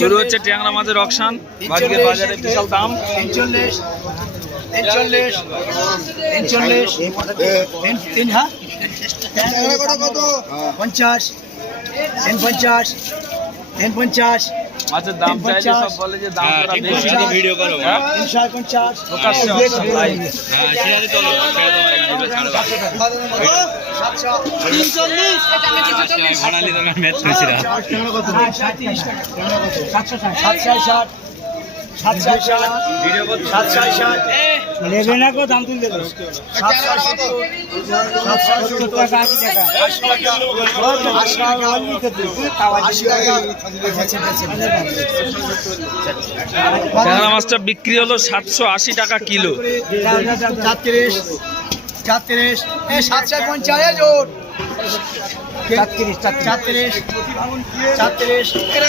শুরু হচ্ছে ট্যাংরা মাছের অকশন। আজকে বাজারে বিশাল দাম। 43 50 মাছের দাম চাইলে সব বলে যে দাম করা বেশি। ভিডিও করো। 50 প্রকাশ্যে অকশন লাইভ। হ্যাঁ, ছেড়ে দিতে হলো। ছেড়ে দাও, ভিডিও ছাড়ো। ঘোড়ালি দোকান ম্যাচ হয়েছিল। 760 ভিডিও করতে নেবে না গো, দাম তুলতে দেবো। 770 টাকা 80 টাকা 80 টাকা। ট্যাংরা মাছটা বিক্রি হলো 780 টাকা কিলো। 34 750 জোর 34